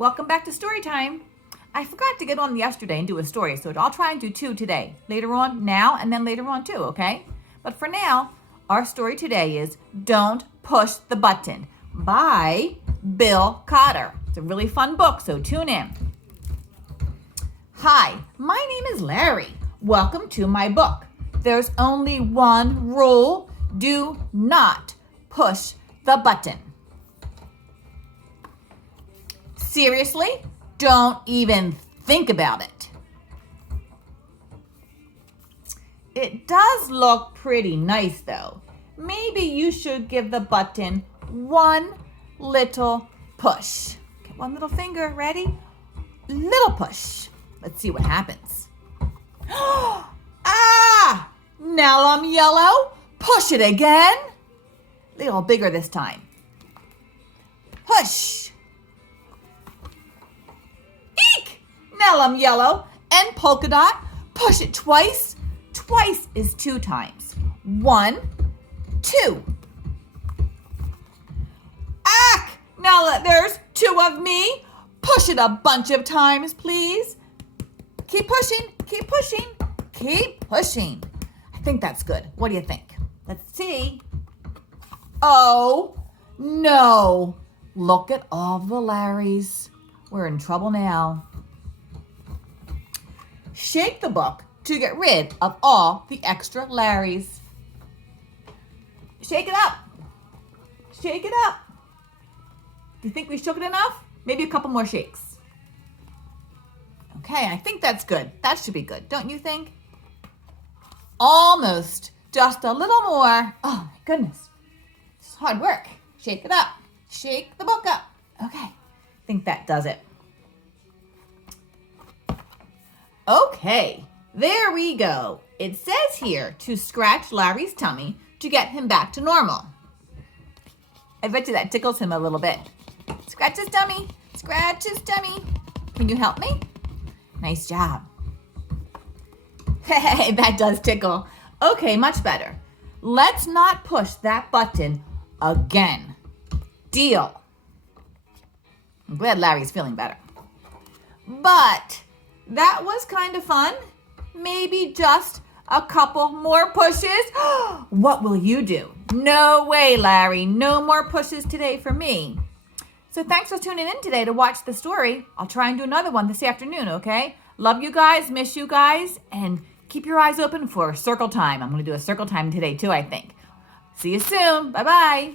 Welcome back to Storytime. I forgot to get on yesterday and do a story, so I'll try and do two today. Later on, now, and then later on too, okay? But for now, our story today is Don't Push the Button by Bill Cotter. It's a really fun book, so tune in. Hi, my name is Larry. Welcome to my book. There's only one rule. Do not push the button. Seriously? Don't even think about it. It does look pretty nice though. Maybe you should give the button one little push. Okay, one little finger, ready? Little push. Let's see what happens. Ah! Now I'm yellow. Push it again. A little bigger this time. Push. Eek! Now I'm yellow and polka dot. Push it twice. Twice is 2 times. 1, 2. Ack! Now that there's 2 of me. Push it a bunch of times, please. Keep pushing, keep pushing, keep pushing. I think that's good. What do you think? Let's see. Oh, no. Look at all the Larrys. We're in trouble now. Shake the book to get rid of all the extra Larrys. Shake it up. Shake it up. Do you think we shook it enough? Maybe a couple more shakes. Okay, I think that's good. That should be good, don't you think? Almost. Just a little more. Oh, my goodness. It's hard work. Shake it up. Shake the book up. Okay, I think that does it. Okay, there we go. It says here to scratch Larry's tummy to get him back to normal. I bet you that tickles him a little bit. Scratch his tummy. Scratch his tummy. Can you help me? Nice job. Hey, that does tickle. Okay, much better. Let's not push that button again. Deal. I'm glad Larry's feeling better. But that was kind of fun. Maybe just a couple more pushes. What will you do? No way, Larry. No more pushes today for me. So thanks for tuning in today to watch the story. I'll try and do another one this afternoon, okay? Love you guys, miss you guys, and keep your eyes open for circle time. I'm going to do a circle time today too, I think. See you soon. Bye-bye.